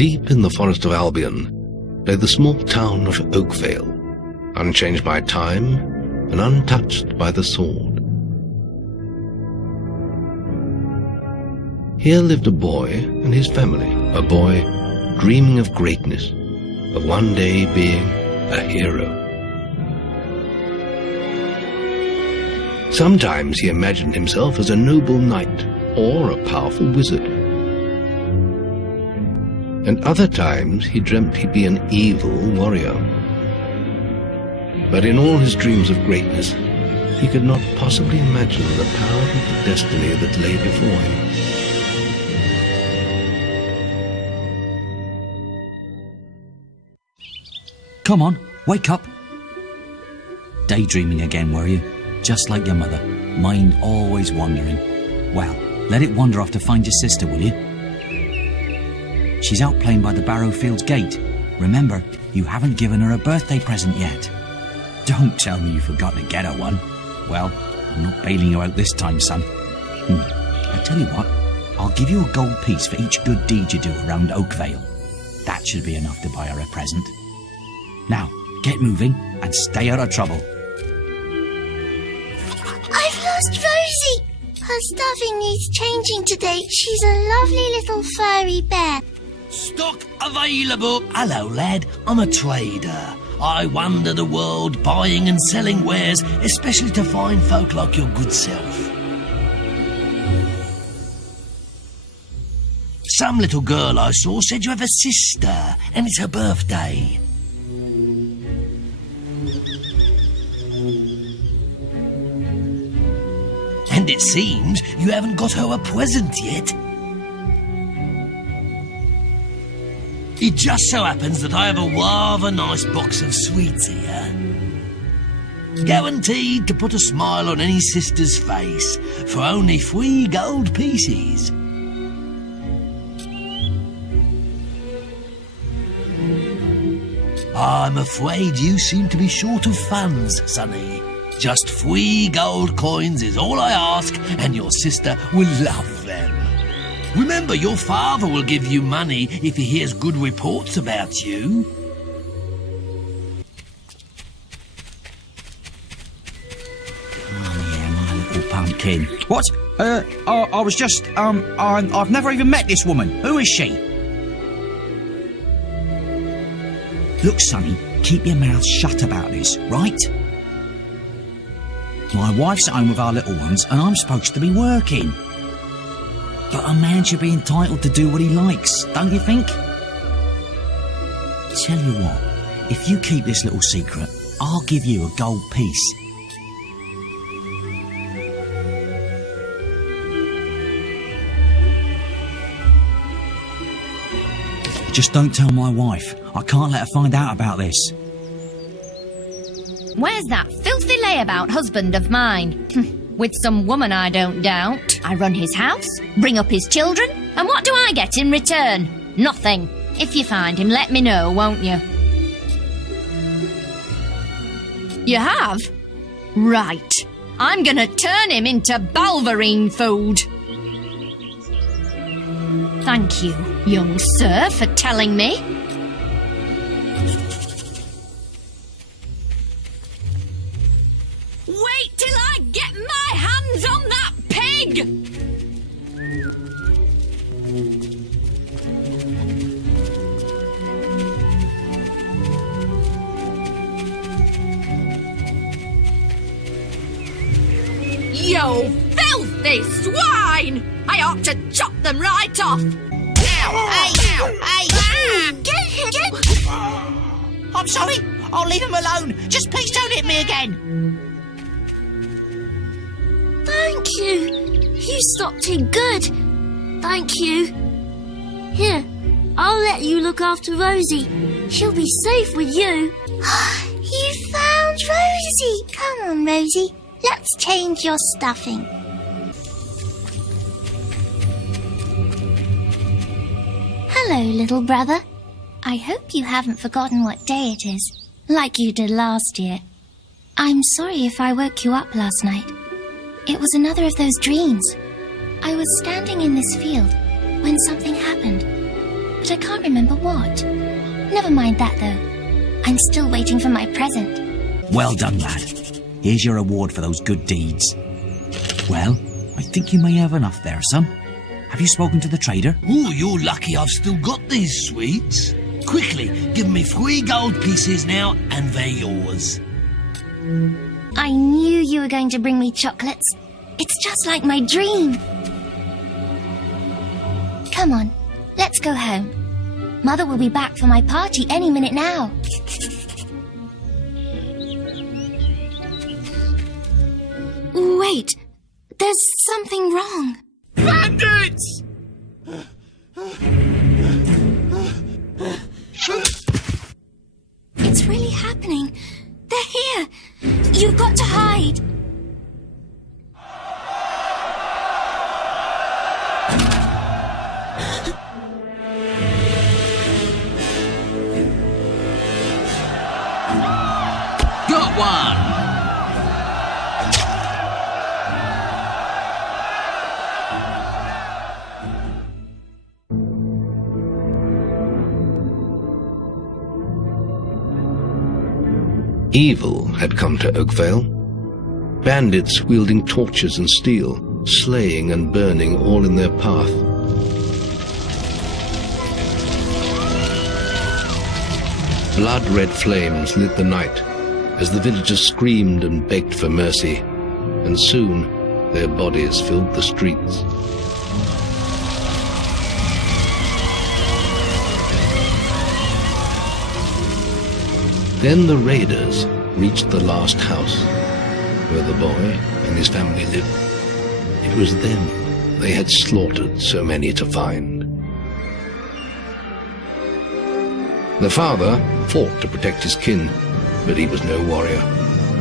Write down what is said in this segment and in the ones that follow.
Deep in the forest of Albion lay the small town of Oakvale, unchanged by time and untouched by the sword. Here lived a boy and his family, a boy dreaming of greatness, of one day being a hero. Sometimes he imagined himself as a noble knight or a powerful wizard. And other times he dreamt he'd be an evil warrior. But in all his dreams of greatness, he could not possibly imagine the power of the destiny that lay before him. Come on, wake up. Daydreaming again, were you? Just like your mother, mind always wandering. Well, let it wander off to find your sister, will you? She's out playing by the Barrow Fields gate. Remember, you haven't given her a birthday present yet. Don't tell me you forgot to get her one. Well, I'm not bailing you out this time, son. I tell you what, I'll give you a gold piece for each good deed you do around Oakvale. That should be enough to buy her a present. Now, get moving and stay out of trouble. I've lost Rosie! Her stuffing needs changing today. She's a lovely little furry bear. Stock available. Hello, lad. I'm a trader. I wander the world buying and selling wares, especially to fine folk like your good self. Some little girl I saw said you have a sister, and it's her birthday. And it seems you haven't got her a present yet. It just so happens that I have a rather nice box of sweets here. Guaranteed to put a smile on any sister's face for only 3 gold pieces. I'm afraid you seem to be short of funds, Sonny. Just 3 gold coins is all I ask, and your sister will love them. Remember, your father will give you money if he hears good reports about you. Oh, yeah, my little pumpkin. What? I was just, I've never even met this woman. Who is she? Look, Sonny, keep your mouth shut about this, right? My wife's at home with our little ones, and I'm supposed to be working. But a man should be entitled to do what he likes, don't you think? Tell you what, if you keep this little secret, I'll give you a gold piece. Just don't tell my wife. I can't let her find out about this. Where's that filthy layabout husband of mine? With some woman, I don't doubt. I run his house, bring up his children, and what do I get in return? Nothing. If you find him, let me know, won't you? You have? Right. I'm gonna turn him into Balverine food. Thank you, young sir, for telling me. Wait till I get my hands on that pig! You filthy swine! I ought to chop them right off! Get him! I'm sorry. I'll leave him alone. Just please don't hit me again. Thank you. You stopped him good. Thank you. Here, I'll let you look after Rosie. She'll be safe with you. You found Rosie. Come on, Rosie. Let's change your stuffing. Hello, little brother. I hope you haven't forgotten what day it is, like you did last year. I'm sorry if I woke you up last night. It was another of those dreams. I was standing in this field when something happened. but I can't remember what. Never mind that, though. I'm still waiting for my present. Well done, lad. Here's your reward for those good deeds. Well, I think you may have enough there, son. Have you spoken to the trader? Oh, you're lucky I've still got these sweets. Quickly, give me 3 gold pieces now, and they're yours. I knew you were going to bring me chocolates. It's just like my dream. Come on, let's go home. Mother will be back for my party any minute now. Wait, there's something wrong. Bandits! It's really happening. They're here. You've got to hide. Got one! Evil had come to Oakvale. Bandits wielding torches and steel, slaying and burning all in their path. Blood-red flames lit the night as the villagers screamed and begged for mercy, and soon their bodies filled the streets. Then the raiders reached the last house, where the boy and his family lived. It was them they had slaughtered so many to find. The father fought to protect his kin, but he was no warrior,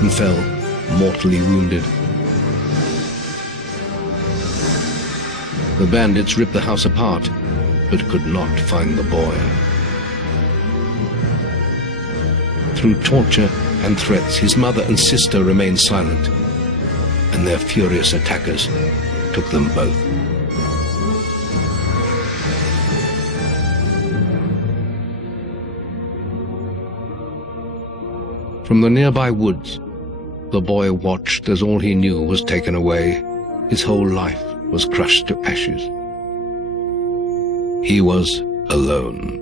and fell mortally wounded. The bandits ripped the house apart, but could not find the boy. Through torture and threats, his mother and sister remained silent, and their furious attackers took them both. From the nearby woods, the boy watched as all he knew was taken away. His whole life was crushed to ashes. He was alone.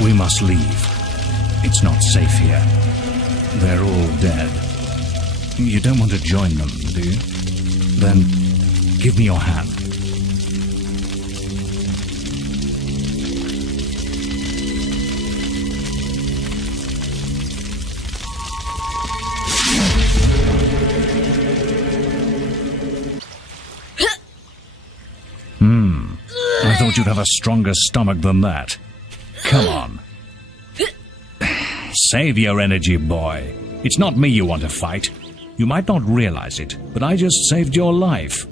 We must leave. It's not safe here. They're all dead. You don't want to join them, do you? Then give me your hand. I thought you'd have a stronger stomach than that. Come on. Save your energy, boy. It's not me you want to fight. You might not realize it, but I just saved your life.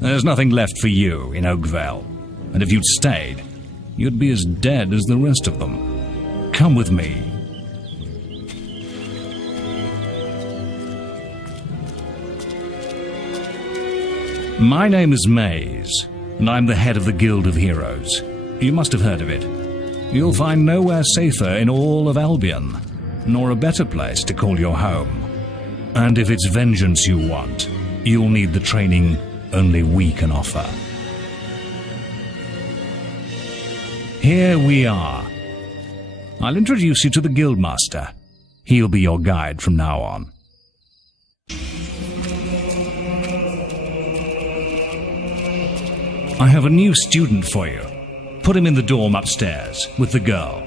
There's nothing left for you in Oakvale. And if you'd stayed, you'd be as dead as the rest of them. Come with me. My name is Maze, and I'm the head of the Guild of Heroes. You must have heard of it. You'll find nowhere safer in all of Albion, nor a better place to call your home. And if it's vengeance you want, you'll need the training only we can offer. Here we are. I'll introduce you to the Guildmaster. He'll be your guide from now on. I have a new student for you. Put him in the dorm upstairs, with the girl.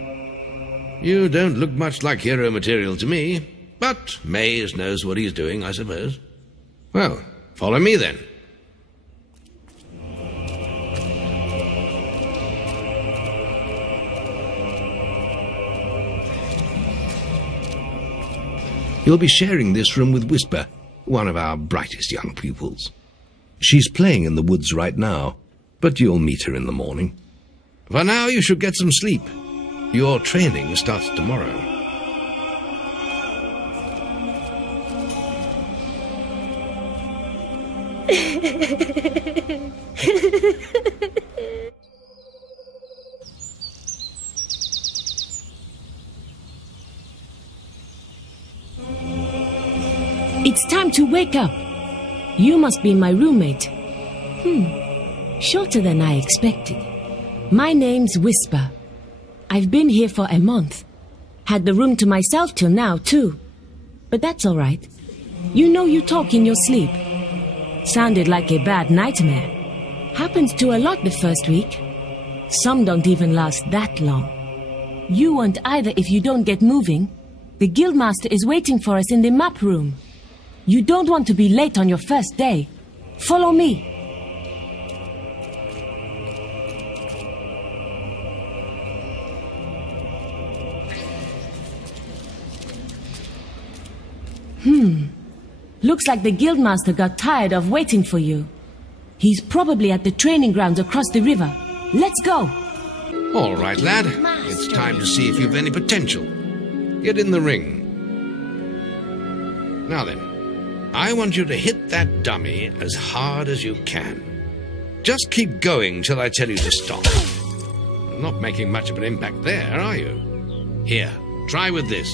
You don't look much like hero material to me, but Maze knows what he's doing, I suppose. Well, follow me then. You'll be sharing this room with Whisper, one of our brightest young pupils. She's playing in the woods right now, but you'll meet her in the morning. For now, you should get some sleep. Your training starts tomorrow. It's time to wake up. You must be my roommate. Shorter than I expected. My name's Whisper. I've been here for a month. Had the room to myself till now, too. But that's all right. You know you talk in your sleep. Sounded like a bad nightmare. Happens to a lot the first week. Some don't even last that long. You won't either if you don't get moving. The Guildmaster is waiting for us in the map room. You don't want to be late on your first day. Follow me. Looks like the Guildmaster got tired of waiting for you. He's probably at the training grounds across the river. Let's go! All right, lad. It's time to see if you've any potential. Get in the ring. Now then, I want you to hit that dummy as hard as you can. Just keep going till I tell you to stop. Not making much of an impact there, are you? Here, try with this.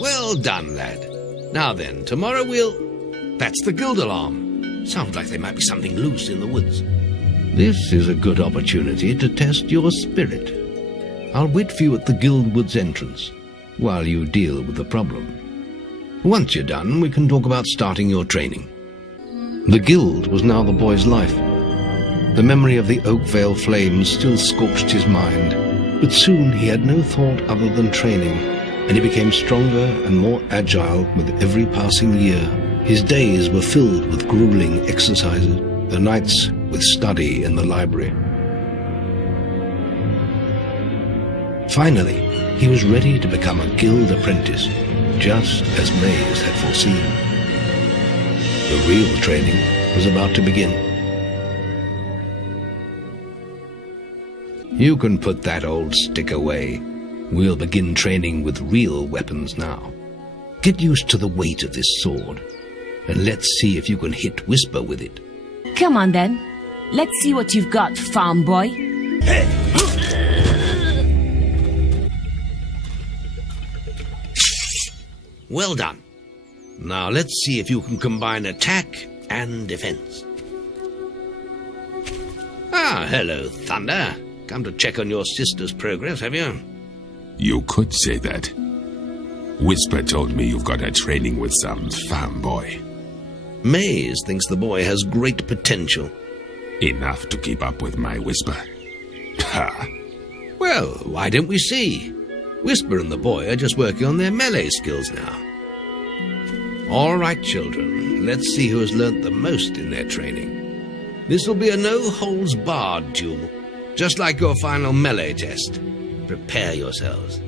Well done, lad. Now then, tomorrow That's the guild alarm. Sounds like there might be something loose in the woods. This is a good opportunity to test your spirit. I'll wait for you at the guild woods entrance while you deal with the problem. Once you're done, we can talk about starting your training. The guild was now the boy's life. The memory of the Oakvale flames still scorched his mind, but soon he had no thought other than training, and he became stronger and more agile with every passing year. His days were filled with grueling exercises, the nights with study in the library. Finally, he was ready to become a guild apprentice, just as Maze had foreseen. The real training was about to begin. You can put that old stick away. We'll begin training with real weapons now. Get used to the weight of this sword, and let's see if you can hit Whisper with it. Come on then. Let's see what you've got, farm boy. Well done. Now let's see if you can combine attack and defense. Ah, hello, Thunder. Come to check on your sister's progress, have you? You could say that. Whisper told me you've got her training with some farm boy. Maze thinks the boy has great potential. Enough to keep up with my Whisper. Ha! Well, why don't we see? Whisper and the boy are just working on their melee skills now. All right, children, let's see who has learnt the most in their training. This will be a no-holds-barred duel, just like your final melee test. Prepare yourselves.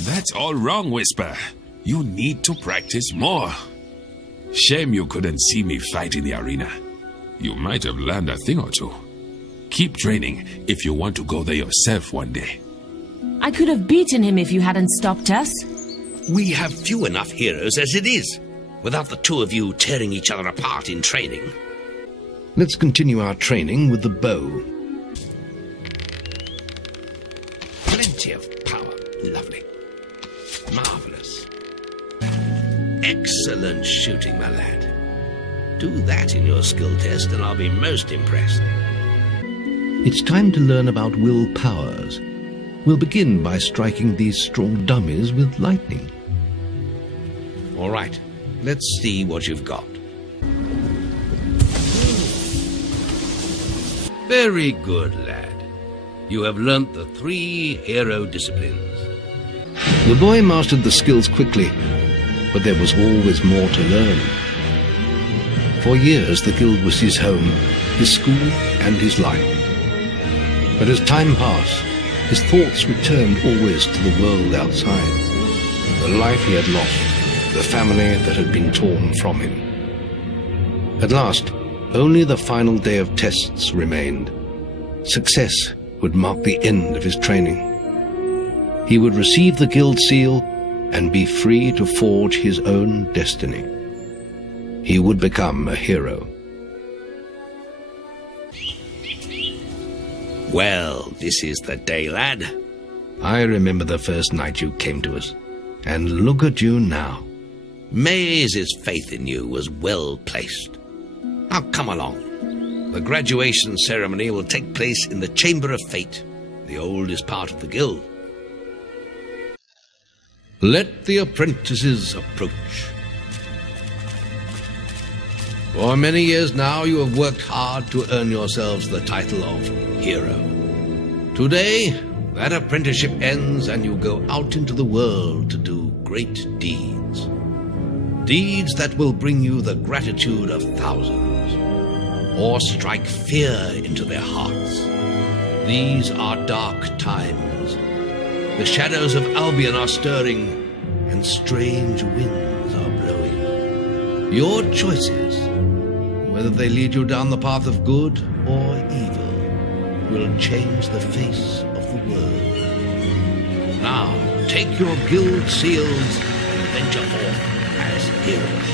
That's all wrong, Whisper. You need to practice more. Shame you couldn't see me fight in the arena. You might have learned a thing or two. Keep training if you want to go there yourself one day. I could have beaten him if you hadn't stopped us. We have few enough heroes as it is, without the two of you tearing each other apart in training. Let's continue our training with the bow. Plenty of power. Lovely. Marvelous. Excellent shooting, my lad. Do that in your skill test and I'll be most impressed. It's time to learn about will powers. We'll begin by striking these strong dummies with lightning. All right, let's see what you've got. Very good, lad. You have learnt the 3 hero disciplines. The boy mastered the skills quickly, but there was always more to learn. For years, the guild was his home, his school, and his life. But as time passed, His thoughts returned always to the world outside, the life he had lost, the family that had been torn from him. At last, only the final day of tests remained. Success would mark the end of his training. He would receive the guild seal and be free to forge his own destiny. He would become a hero. Well, this is the day, lad. I remember the first night you came to us, and look at you now. Maze's faith in you was well placed. Now come along. The graduation ceremony will take place in the Chamber of Fate, the oldest part of the guild. Let the apprentices approach. For many years now you have worked hard to earn yourselves the title of hero. Today, that apprenticeship ends and you go out into the world to do great deeds. Deeds that will bring you the gratitude of thousands, or strike fear into their hearts. These are dark times. The shadows of Albion are stirring, and strange winds are blowing. Your choices, whether they lead you down the path of good or evil, will change the face of the world. Now, take your guild seals and venture forth as heroes.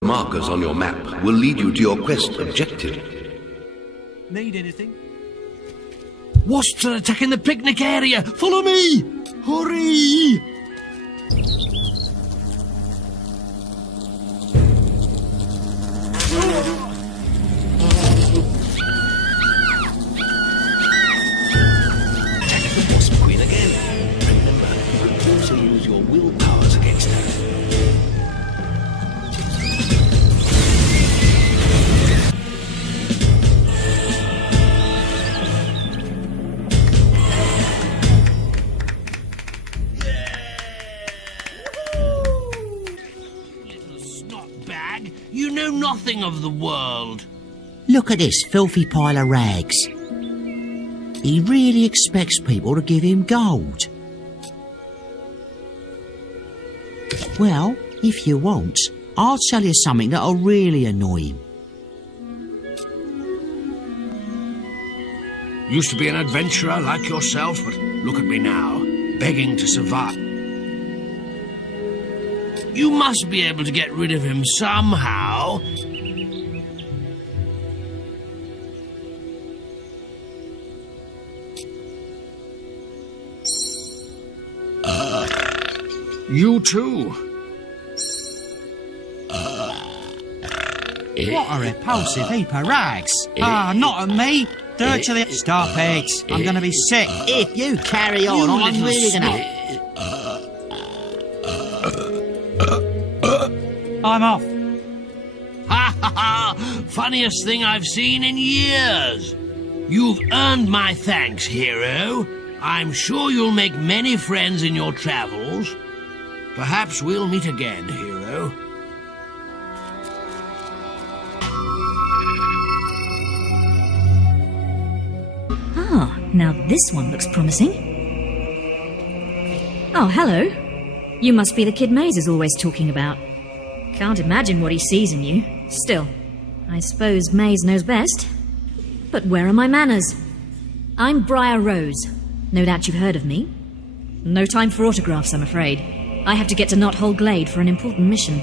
Markers on your map will lead you to your quest objective. Need anything? Wasps are attacking the picnic area! Follow me! Hurry! Attack the Wasp Queen again. Remember, you can also use your will powers against her. You know nothing of the world. Look at this filthy pile of rags. He really expects people to give him gold. Well, if you want, I'll tell you something that'll really annoy him. Used to be an adventurer like yourself, but look at me now, begging to survive. You must be able to get rid of him somehow. You too. What a repulsive heap of rags. Not at me. Dirtily. Stop it. I'm going to be sick. If you carry on, I'm really going to... I'm off. Ha ha ha! Funniest thing I've seen in years. You've earned my thanks, hero. I'm sure you'll make many friends in your travels. Perhaps we'll meet again, hero. Ah, now this one looks promising. Oh, hello. You must be the kid Maze is always talking about. Can't imagine what he sees in you. Still, I suppose Maze knows best. But where are my manners? I'm Briar Rose. No doubt you've heard of me. No time for autographs, I'm afraid. I have to get to Knothole Glade for an important mission.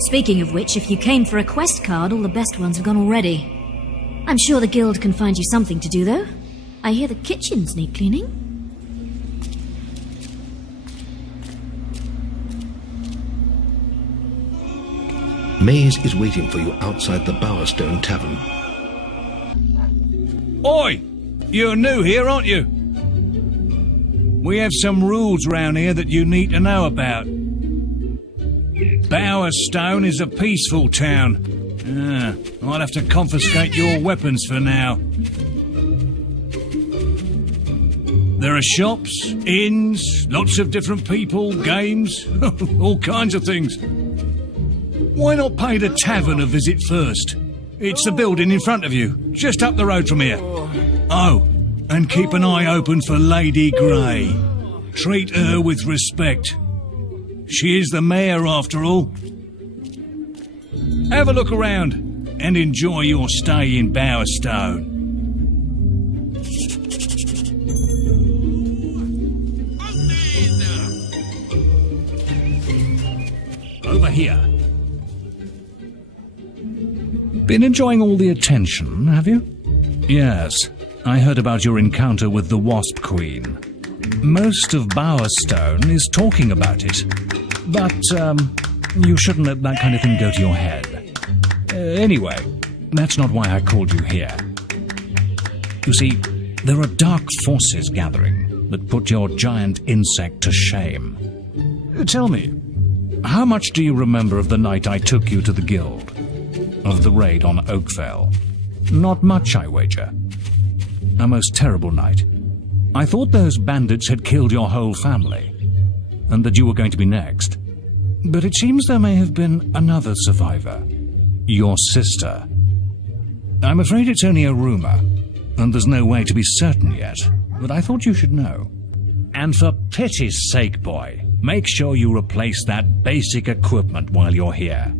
Speaking of which, if you came for a quest card, all the best ones have gone already. I'm sure the guild can find you something to do, though. I hear the kitchens need cleaning. Maze is waiting for you outside the Bowerstone Tavern. Oi! You're new here, aren't you? We have some rules round here that you need to know about. Bowerstone is a peaceful town. I'll have to confiscate your weapons for now. There are shops, inns, lots of different people, games, all kinds of things. Why not pay the tavern a visit first? It's the building in front of you, just up the road from here. Oh, and keep an eye open for Lady Grey. Treat her with respect. She is the mayor, after all. Have a look around and enjoy your stay in Bowerstone. Over here. Been enjoying all the attention, have you? Yes, I heard about your encounter with the Wasp Queen. Most of Bowerstone is talking about it. But, you shouldn't let that kind of thing go to your head. Anyway, that's not why I called you here. You see, there are dark forces gathering that put your giant insect to shame. Tell me, how much do you remember of the night I took you to the guild? Of the raid on Oakvale? Not much, I wager. A most terrible night. I thought those bandits had killed your whole family, and that you were going to be next. But it seems there may have been another survivor. Your sister. I'm afraid it's only a rumor, and there's no way to be certain yet, but I thought you should know. And for pity's sake, boy, make sure you replace that basic equipment while you're here.